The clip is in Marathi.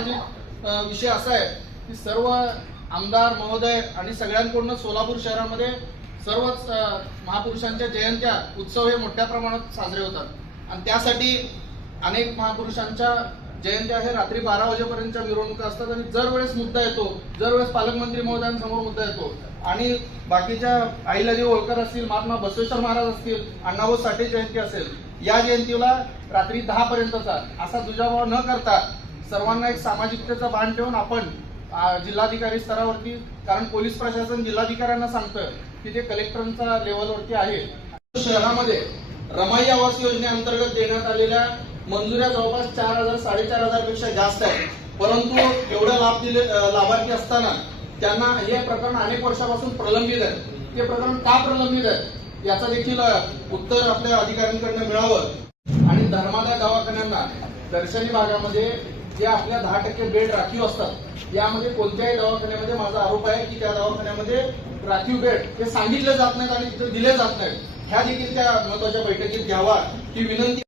सामाजिक विषय असा आहे की सर्व आमदार महोदय आणि सगळ्यांकडून सोलापूर शहरामध्ये सर्वच महापुरुषांच्या जयंत्या उत्सव हे मोठ्या प्रमाणात साजरे होतात. आणि त्यासाठी अनेक महापुरुषांच्या जयंत्या हे रात्री बारा वाजेपर्यंतच्या मिरवणुका असतात आणि जर वेळेस मुद्दा येतो. जर वेळेस पालकमंत्री महोदयांसमोर मुद्दा येतो. आणि बाकीच्या आईलादेव होळकर असतील महात्मा बसवेश्वर महाराज असतील अण्णाभाऊ साठे जयंती असेल या जयंतीला रात्री दहा पर्यंतचा असा दुजाभाव न करता सर्वांना एक सामाजिकतेचा भान ठेवून आपण जिल्हाधिकारी स्तरावरती कारण पोलीस प्रशासन जिल्हाधिकाऱ्यांना सांगतं की ते कलेक्टरांचा लेवलवरती आहे. शहरामध्ये रमाई आवास योजनेअंतर्गत देण्यात आलेल्या मंजुऱ्या जवळपास चार हजार साडेचार हजारपेक्षा जास्त आहेत. परंतु एवढा लाभ दिले लाभार्थी असताना त्यांना हे प्रकरण अनेक वर्षापासून प्रलंबित आहे. ते प्रकरण का प्रलंबित आहे? याचा देखील उत्तर आपल्या अधिकाऱ्यांकडनं मिळावं. आणि धर्मादाय दवाखान्यांना दर्शनी भागामध्ये जे आपल्या दहा टक्के बेड राखीव असतात यामध्ये कोणत्याही दवाखान्यामध्ये माझा आरोप आहे की त्या दवाखान्यामध्ये राखीव बेड हे सांगितले जात नाहीत आणि तिथे दिले जात नाहीत. ह्या देखील त्या महत्त्वाच्या बैठकीत घ्यावा ही विनंती